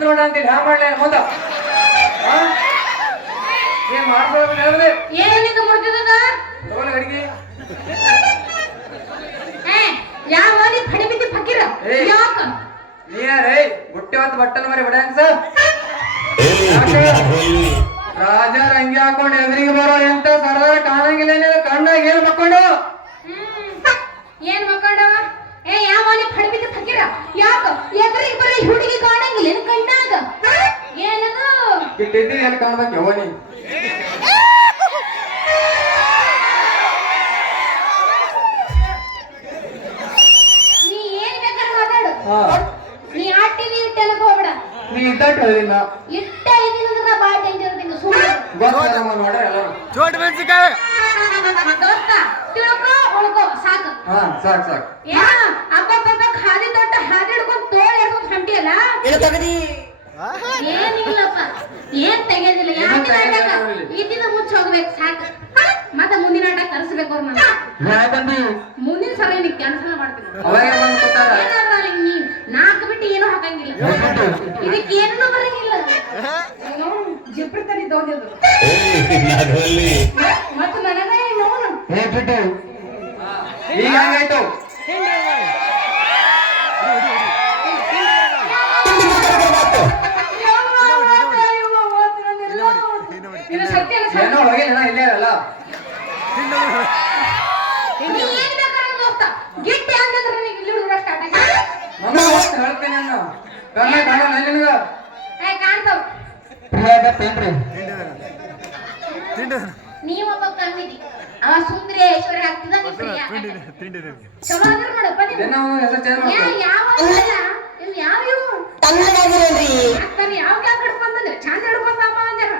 ಮುಗಿತು ನೋಡ ಅಂತಿಲ್ಲ ಹ್ಯಾ ಮಾಡ್ಲಿ ಮೊದ ಏನ್ ಮಾಡ್ಬೇಕು ಹೇಳಿದ್ರೆ ಏನಿದು ಮುಡ್ತಿದ ತಗೊಳ್ಳಿ ಅಡಿಗೆ ಯಾವ ಮಾಡಿ ಫಡಿ ಬಿದ್ದಿ ಫಕೀರ ಯಾಕ ನೀ ಯಾರೇ ಗುಟ್ಟೆ ಹೊತ್ತು ಬಟ್ಟಲ್ ಮರಿ ಬಡ್ಯಾಂಗ ಸರ್ ರಾಜರ ಹಂಗೆ ಹಾಕೊಂಡು ಎದುರಿಗೆ ಬರೋ ಎಂತ ಸರ್ದಾರ ಕಾಣಂಗಿಲ್ಲ ಕಣ್ಣಾಗ ಏನು ಮಕ್ಕೊಂಡು ಏನ್ ಮಕ್ಕಳವ ಯಾವ ಮಾಡಿ ಫಡಿ ಬಿದ್ದಿ ಫಕೀರ ಯಾಕ ಎದುರಿಗೆ ಬರೀ ಹುಡುಗಿ ಕಾಣಂಗಿಲ್ಲ ಕಣ್ಣಾಗ ಏನದು ಕಿಟ್ಟಿದ್ದಿ ಎಲ್ಲಿ ಕಾಣ್ಬೇಕು ಯವನಿ ನೀ ಏನ್ ಬೇಕಾದ್ರೆ ಮಾತಾಡು ನೀ ಆಟಿನಿ ಇಟ್ಟೆಲ್ಲ ಹೋಗ್ಬೇಡ ನೀ ಇದ್ದಟ್ ಹೇಳಿಲ್ಲ ಇಟ್ಟ ಇದೀನಂದ್ರ ಬಾ ಡೇಂಜರ್ ನಿಂಗೆ ಸುಮ್ಮನೆ ಗೊತ್ತಮ್ಮ ನೋಡ್ರಿ ಎಲ್ಲರೂ ಜೋಡ್ ಮೆಣಸಿಕಾಯಿ ದೋಸ್ತ ತಿಳ್ಕೊ ಉಳ್ಕೊ ಸಾಕು ಸಾಕ್ ಸಾಕ್ ಯಾ ಅಬ್ಬಬ್ಬ ಖಾದಿ ದೊಡ್ಡ ಹಾದಿ ಹಿಡ್ಕೊಂಡು ತೋಳ ಹಿಡ್ಕೊಂಡು ಹೊಂಟಿಯಲ್ಲ ಏನಿಲ್ಲಪ್ಪ ಏನ್ ತೆಗೆದಿಲ್ಲ ಯಾಕೆ ನಾಟಕ ಇದ್ದಿನ ಮುಚ್ಚ ಹೋಗ್ಬೇಕು ಸಾಕು ಮತ್ತೆ ಮುಂದಿನ ಆಟ ಕರೆಸ್ಬೇಕು ಅವ್ರ ಮುಂದಿನ ಸಲ ನೀ ಕ್ಯಾನ್ಸಲ್ ಮಾಡ್ತೀನಿ ನೀ ನಾಲ್ಕು ಬಿಟ್ಟು ಏನೂ ಹಾಕಂಗಿಲ್ಲ ಇದಕ್ಕೆ ಏನೂ ಬರಂಗಿಲ್ಲ ಜಿಪ್ಪಿಡ್ತಾನೆ ಇದ್ದೋದು ಮತ್ತೆ ನನಗ ನೋಡು ಈಗ ಹಂಗಾಯ್ತು ಇದು ಸತ್ಯ ಏನೋ ಹೋಗಿಲ್ಲ ಇಲ್ಲೇ ಅಲ್ಲ ನೀ ಏನ್ ಬೇಕಾದ್ರೆ ದೋಸ್ತ ಗಿಟ್ಟಿ ಅಂತಂದ್ರೆ ನೀ ಇಲ್ಲಿ ಹುಡುಗ ಸ್ಟಾರ್ಟ್ ಆಗಿ ಹೇಳ್ತೇನೆ ನಾನು ಕಣ್ಣ ಕಾಣಲ್ಲ ನಿನಗ ಕಾಣ್ತಾವ್ ನೀವೊಬ್ಬ ಕಮ್ಮಿದಿ ಅವ ಸುಂದರಿ ಐಶ್ವರ್ಯ ಆಗ್ತಿದ ನೀ ಪ್ರಿಯ ಚಲೋ ಅಂದ್ರೆ ನೋಡಪ್ಪ ನೀವು ಏನೋ ಹೆಸರು ಚೇಂಜ್ ಮಾಡ್ತೀನಿ ಯಾವ ಇವ್ ಯಾವ ಇವು ಆಗ್ತಾನೆ ಯಾವ ಕ್ಯಾಕ್ ಹಿಡ್ಕೊಂಡ್ಬಂದ್ರೆ ಚಂದ ಹಿಡ್ಕೊಂಡಮ್ಮ ಅಂಜಾರ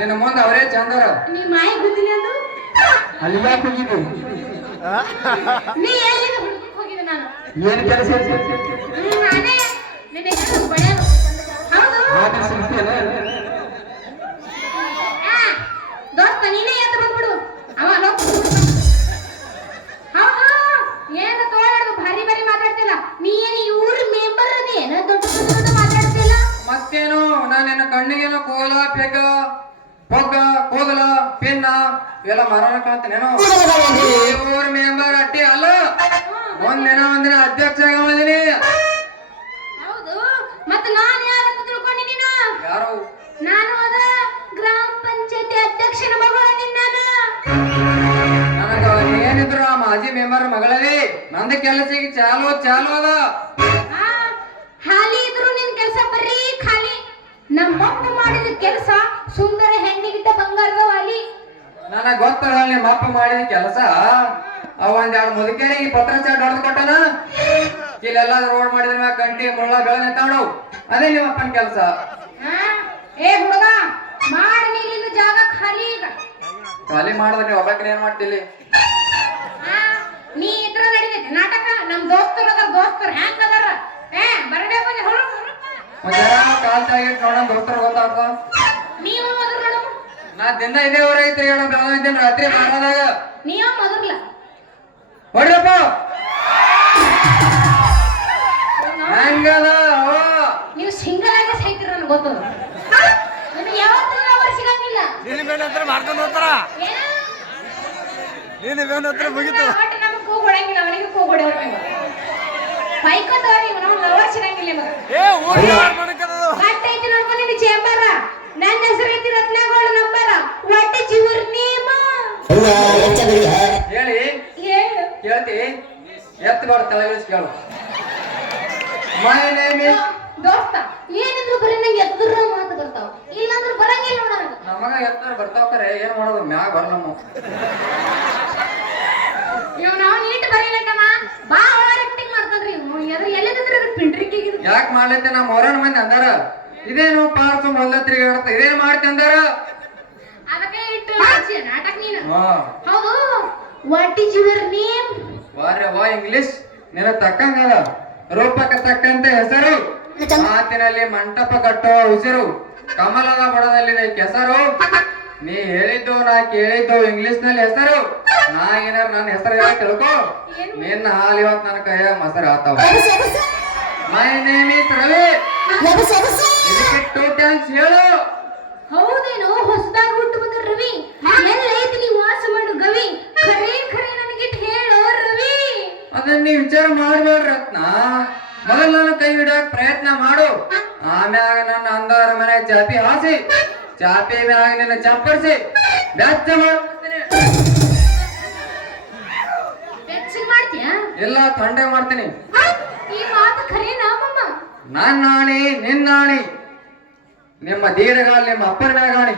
ನಿನ್ನ ಮುಂದೆ ಅವರೇ ಚಂದರ ನೀ ಮಾಯಿ ಗುದ್ದಿನಿ ಅಂದು ಅಲ್ಲಿ ಯಾಕೆ ಹೋಗಿದ್ದು ನೀ ಎಲ್ಲಿಗೆ ಹುಡುಕಕ್ಕೆ ಹೋಗಿದ್ದೆ ನಾನು ಏನು ಕೆಲಸ ಅದೇ ನಿನ್ನ ಹೆಸರು ಬಳೆಯೋದು ಹೌದು ದೋಸ್ತ ನೀನೇ ಎದ್ದು ಬಂದ್ಬಿಡು ಅವ ಹೌದು ಏನು ತೋಳಾಡು ಭಾರಿ ಭಾರಿ ಮಾತಾಡ್ತಿಲ್ಲ ನೀ ಏನು ಇವ್ರ ಮೆಂಬರ್ ಅದೇನ ದೊಡ್ಡ ದೊಡ್ಡ ಮಾತಾಡ್ತಿಲ್ಲ ಮತ್ತೇನು ನಾನೇನು ಕಣ್ಣಿಗೇನು ಕೋಲ ಪೆಗ್ಗ ಪೊಗ್ಗ ಕೂದಲ ಪಿನ್ನ ಇವೆಲ್ಲ ಮರಣ ಕಾಣ್ತೇನೇನು ಇವ್ರ ಮೆಂಬರ್ ಅಟ್ಟಿ ಅಲ್ಲ ಒಂದಿನ ಅಧ್ಯಕ್ಷ ಆಗಿದ್ದೀನಿ ಹೌದು ಮತ್ತೆ ನಾನು ಯಾರಂತ ತಿಳ್ಕೊಂಡಿ ನೀನು ಯಾರು ನಾನು ಅದ ಗ್ರಾಮ ಪಂಚಾಯತಿ ಅಧ್ಯಕ್ಷನ ಮಗಳು ನಿನ್ನಾನ ನನಗ ಏನಿದ್ರು ಆ ಮಾಜಿ ಮೆಂಬರ್ ಮಗಳಲ್ಲಿ ನಂದ ಕೆಲಸ ಚಾಲು ಅದ ಹಾಲಿ ಇದ್ರು ನಿನ್ ಕೆಲಸ ಬರೀ ಖಾಲಿ ನಮ್ಮಪ್ಪ ಮಾಡಿದ ಕೆಲಸ ಸುಂದರ ಹೆಣ್ಣಿಗಿಟ್ಟ ಬಂಗಾರದ ವಾಲಿ ನನಗ ಗೊತ್ತಲ್ಲ ನಿಮ್ಮ ಅಪ್ಪ ಮಾಡಿದ ಕೆಲಸ ಅವ ಒಂದೆರಡು ಮುದುಕೇರಿಗೆ ಪತ್ರ ಚಾಟ್ ಹೊಡೆದು ಕೊಟ್ಟನ ಇಲ್ಲೆಲ್ಲ ರೋಡ್ ಮಾಡಿದ್ರ ಮ್ಯಾಗ ಕಂಟಿ ಮುಳ್ಳ ಬೆಳೆ ನಿಂತಾವಳು ಅದೇ ನಿಮ್ಮ ಅಪ್ಪನ ಕೆಲಸ ಏ ಹುಡುಗ ಮಾಡಿ ನೀಲಿಂದ ಜಾಗ ಖಾಲಿ ಈಗ ಖಾಲಿ ಮಾಡಿದ್ರೆ ನೀವು ಒಬ್ಬಕ್ಕೆ ಏನ್ ಮಾಡ್ತಿಲ್ಲಿ ನೀ ಇದ್ರ ನಡೀತೈತಿ ನಾಟಕ ನಮ್ ದೋಸ್ತರು ಹ್ಯಾಂಗ ಅದಾರ ಬರಬೇಕು ಕಾಲ್ ಚಾಗಿಟ್ಟು ನೋಡೋಣ ದೋಸ್ತರು ಗೊತ್ತಾಗ್ತ ನೀವು ಮೊದಲು ನೋಡು ನಾ ದಿನ ಇದೇ ಊರೈತ್ರಿ ಹೇಳೋ ಬೆಳಗಿನ ರಾತ್ರಿ ಮಾರಾದಾಗ ನೀವು ಮೊದಲ ಹೊಡ್ರಪ್ಪ ಹಂಗದ ನೀವು ಸಿಂಗಲ್ ಆಗಿ ಸಾಯ್ತೀರ ನನಗೆ ಗೊತ್ತದ ನಿಮಗೆ ಯಾವತ್ತೂ ಅವ್ರು ಸಿಗಂಗಿಲ್ಲ ನೀನು ಬೇಡ ಹತ್ರ ಮಾಡ್ಕೊಂಡು ಹೋಗ್ತಾರ ನೀನು ಬೇಡ ಹತ್ರ ಮುಗಿತು ಒಟ್ಟು ನಮಗೆ ಕೂಗ್ ಹೊಡಂಗಿಲ್ಲ ಅವನಿಗೆ ಕೂಗ್ ಹೊಡೆಯೋರು ಬೈಕೋತವ್ರಿ ನಾವು ಲವರ್ ಸಿಗಂಗಿಲ್ಲ ಮಗ ಏ ಊರಿ ಮಾಡ್ಕದದು ಕಟ್ಟೈತಿ ನೋಡ್ಕೊಂಡು ನಿನ್ನ ಚೇಂಬರ ನನ್ನ ಹೆಸರು ಐತಿ ರತ್ನಗೋಳು ನಂಬರ ಒಟ್ಟೆ ಚಿವರ್ ನೇಮ ಹೇಳಿ ಹೇಳು ಕೇಳ್ತಿ ಎತ್ತು ಬಾಳ ತಲೆಗೆ ಕೇಳು ಮೈ ನೇಮ್ ಇಸ್ ದೋಸ್ತ ಏನಿದ್ರು ಬರೀ ನಂಗೆ ಎದ್ರ ಮಾತು ಬರ್ತಾವ ಇಲ್ಲಾಂದ್ರೆ ಬರಂಗಿಲ್ಲ ನನಗೆ ನಮಗ ಎತ್ತರ ಬರ್ತಾವ್ಕರೆ ಏನ್ ಮಾಡೋದು ಮ್ಯಾಗ ಬರಲಮ್ಮ ಇವ್ ನಾವು ನೀಟ್ ಬರೀಲಕ್ಕಮ್ಮ ಬಾ ಓವರ್ ಆಕ್ಟಿಂಗ್ ಮಾಡ್ತಾನ್ರಿ ಎಲ್ಲಿದ್ರೆ ಪಿಂಟ್ರಿಕೆ ಯಾಕೆ ಮಾಡ್ಲೈತೆ ನಾ ಮೊರಣ ಮಂದಿ ಅಂದಾರ ಇದೇನು ಪಾರ್ಸು ಮೊದಲ ತಿರುಗಾಡ್ತ ಇದೇನ್ ಮಾಡ್ತಿ ಅಂದಾರ ಅದಕ್ಕೆ ಇಟ್ಟು ನಾಟಕ ನೀನು ಹಾ ಹೌದು ವಾಟ್ ಇಸ್ ಯುವರ್ ನೇಮ್ ವಾ ಇಂಗ್ಲಿಷ್ ನಿನ್ನ ತಕ್ಕಂಗದ ರೂಪಕ್ಕೆ ತಕ್ಕಂತೆ ಹೆಸರು ಮಾತಿನಲ್ಲಿ ಮಂಟಪ ಕಟ್ಟುವ ಉಸಿರು ಕಮಲದ ಬಡದಲ್ಲಿದೆ ಕೆಸರು ನೀ ಹೇಳಿದ್ದು ನಾ ಕೇಳಿದ್ದು ಇಂಗ್ಲಿಷ್ ನಲ್ಲಿ ಹೆಸರು ನಾ ಏನಾರ ನನ್ನ ಹೆಸರು ಹೇಳ ತಿಳ್ಕೊ ನಿನ್ನ ಹಾಲು ಇವತ್ತು ನನ್ನ ಕೈಯಾಗ ಮೊಸರು ಆತಾವ ಮೈ ನೇಮ್ ಇಸ್ ರವಿ ಇದಕ್ಕೆ ಟೂ ಟೈಮ್ಸ್ ಹೇಳು. ಹೌದೇನೋ ಹೊಸದಾಗಿ ಹುಟ್ಟು ಬಂದ ರವಿ ಎಲ್ಲೈತಿ ನೀವು ವಾಸ ಮಾಡು ಗವಿ ಖರೇ ಖರೇ ನನಗಿಟ್ ಹೇಳೋ ರವಿ. ಅದನ್ನ ನೀ ವಿಚಾರ ಮಾಡ್ಬೇಡ್ರಿ ರತ್ನ. ಮೊದಲು ನನ್ನ ಕೈ ಹಿಡಿಯಕ್ ಪ್ರಯತ್ನ ಮಾಡು. ಆಮ್ಯಾಗ ನನ್ನ ಅಂದಾರ ಮನೆ ಚಾಪಿ ಹಾಸಿ ಚಾಪಿ ಮ್ಯಾಗ ನಿನ್ನ ಚಪ್ಪರಿಸಿ ವ್ಯಾಚ ಮಾಡ್ತೀನಿ. ಬೆಚ್ಚಗ್ ಮಾಡ್ತೀಯಾ? ಎಲ್ಲ ಥಂಡೆ ಮಾಡ್ತೀನಿ. ಈ ಮಾತು ಖರೇನಾ ಮಮ್ಮ? ನನ್ನ ಆಣಿ ನಿನ್ನ ಆಣಿ ನಿಮ್ಮ ದೀಡಗಾಲ್ ನಿಮ್ಮ ಅಪ್ಪನ ಮ್ಯಾಗ ಆಣಿ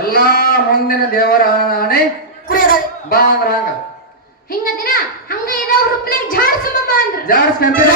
ಎಲ್ಲಾ ಮುಂದಿನ ದೇವರ ಆಣಿ ಬಾ ಅಂದ್ರ ಹಂಗ ಹಿಂಗ ದಿನ ಹಂಗ ಇದಾವ ರೂಪನೆ ಜಾಡ್ಸು ಮಮ್ಮ ಅಂದ್ರ ಜಾಡ್ಸ್ಕಂತೀರ